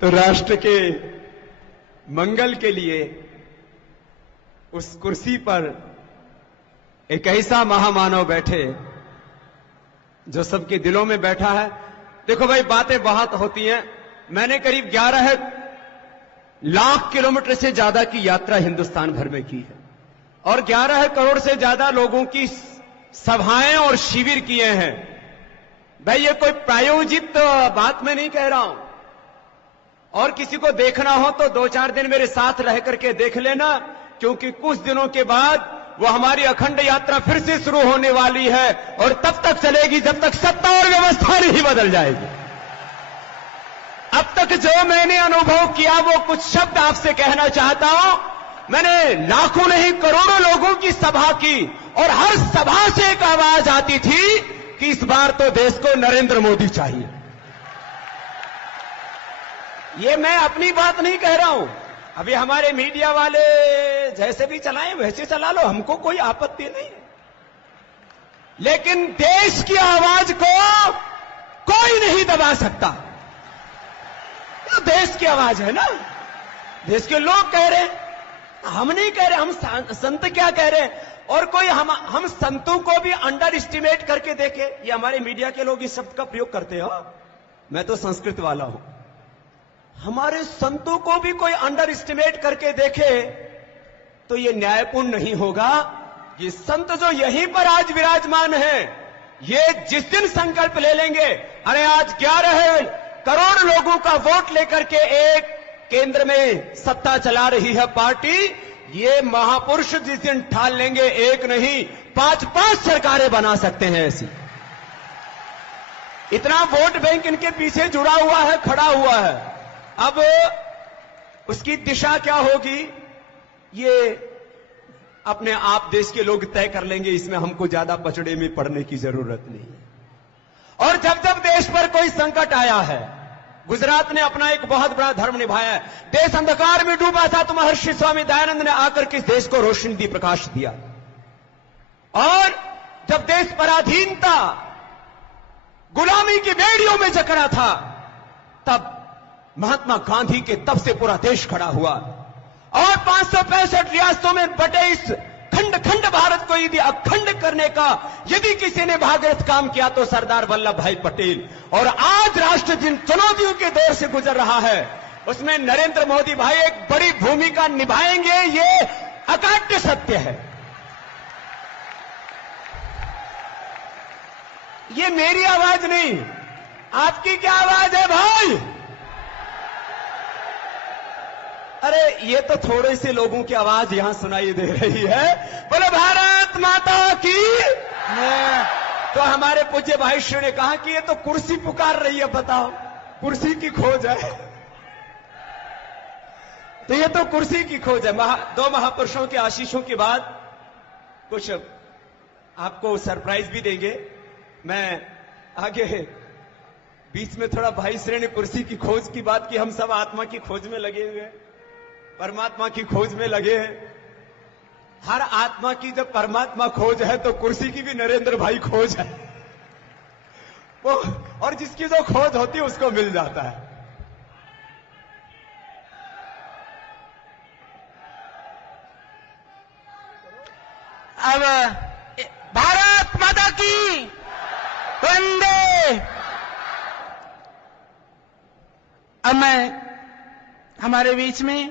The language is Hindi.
तो राष्ट्र के मंगल के लिए उस कुर्सी पर एक ऐसा महामानव बैठे जो सबके दिलों में बैठा है। देखो भाई, बातें बहुत होती हैं। मैंने करीब 11 लाख किलोमीटर से ज्यादा की यात्रा हिंदुस्तान भर में की है और 11 करोड़ से ज्यादा लोगों की सभाएं और शिविर किए हैं। भाई, ये कोई प्रायोजित बात मैं नहीं कह रहा हूं। और किसी को देखना हो तो 2-4 दिन मेरे साथ रह करके देख लेना, क्योंकि कुछ दिनों के बाद वो हमारी अखंड यात्रा फिर से शुरू होने वाली है और तब तक चलेगी जब तक सत्ता और व्यवस्था नहीं बदल जाएगी। अब तक जो मैंने अनुभव किया वो कुछ शब्द आपसे कहना चाहता हूं। मैंने लाखों नहीं करोड़ों लोगों की सभा की और हर सभा से एक आवाज आती थी कि इस बार तो देश को नरेंद्र मोदी चाहिए। ये मैं अपनी बात नहीं कह रहा हूं। अभी हमारे मीडिया वाले जैसे भी चलाएं वैसे चला लो, हमको कोई आपत्ति नहीं है, लेकिन देश की आवाज को कोई नहीं दबा सकता। ये देश की आवाज है ना, देश के लोग कह रहे हैं, हम नहीं कह रहे। हम संत क्या कह रहे हैं? और कोई हम संतों को भी अंडर एस्टिमेट करके देखे। ये हमारे मीडिया के लोग इस शब्द का प्रयोग करते हो। मैं तो संस्कृत वाला हूं। हमारे संतों को भी कोई अंडर एस्टिमेट करके देखे तो ये न्यायपूर्ण नहीं होगा। ये संत जो यहीं पर आज विराजमान है, ये जिस दिन संकल्प ले लेंगे, अरे आज 11 करोड़ लोगों का वोट लेकर के एक केंद्र में सत्ता चला रही है पार्टी, ये महापुरुष जिस दिन ठान लेंगे, एक नहीं 5-5 सरकारें बना सकते हैं ऐसी। इतना वोट बैंक इनके पीछे जुड़ा हुआ है, खड़ा हुआ है। अब उसकी दिशा क्या होगी ये अपने आप देश के लोग तय कर लेंगे। इसमें हमको ज्यादा पचड़े में पड़ने की जरूरत नहीं है। और जब जब देश पर कोई संकट आया है, गुजरात ने अपना एक बहुत बड़ा धर्म निभाया है। देश अंधकार में डूबा था तो महर्षि स्वामी दयानंद ने आकर के देश को रोशनी दी, प्रकाश दिया। और जब देश पराधीनता, गुलामी की बेड़ियों में जकड़ा था, तब महात्मा गांधी के तब से पूरा देश खड़ा हुआ। और 565 रियासतों में बटे इस खंड खंड भारत को यदि अखंड करने का यदि किसी ने भागीरथ काम किया तो सरदार वल्लभ भाई पटेल। और आज राष्ट्र जिन चुनौतियों के दौर से गुजर रहा है, उसमें नरेंद्र मोदी भाई एक बड़ी भूमिका निभाएंगे। ये अकाट्य सत्य है। ये मेरी आवाज नहीं, आपकी क्या आवाज है भाई? अरे ये तो थोड़े से लोगों की आवाज यहां सुनाई दे रही है। बोले भारत माता की। तो हमारे पूज्य भाई श्री ने कहा कि ये तो कुर्सी पुकार रही है, बताओ कुर्सी की खोज है। तो ये तो कुर्सी की खोज है। दो महापुरुषों के आशीषों के बाद कुछ आपको सरप्राइज भी देंगे। मैं आगे बीच में थोड़ा भाई श्री ने कुर्सी की खोज की बात की। हम सब आत्मा की खोज में लगे हुए हैं, परमात्मा की खोज में लगे हैं। हर आत्मा की जब परमात्मा खोज है तो कुर्सी की भी नरेंद्र भाई खोज है वो। और जिसकी जो खोज होती है उसको मिल जाता है। अब भारत माता की वंदे। अब मैं हमारे बीच में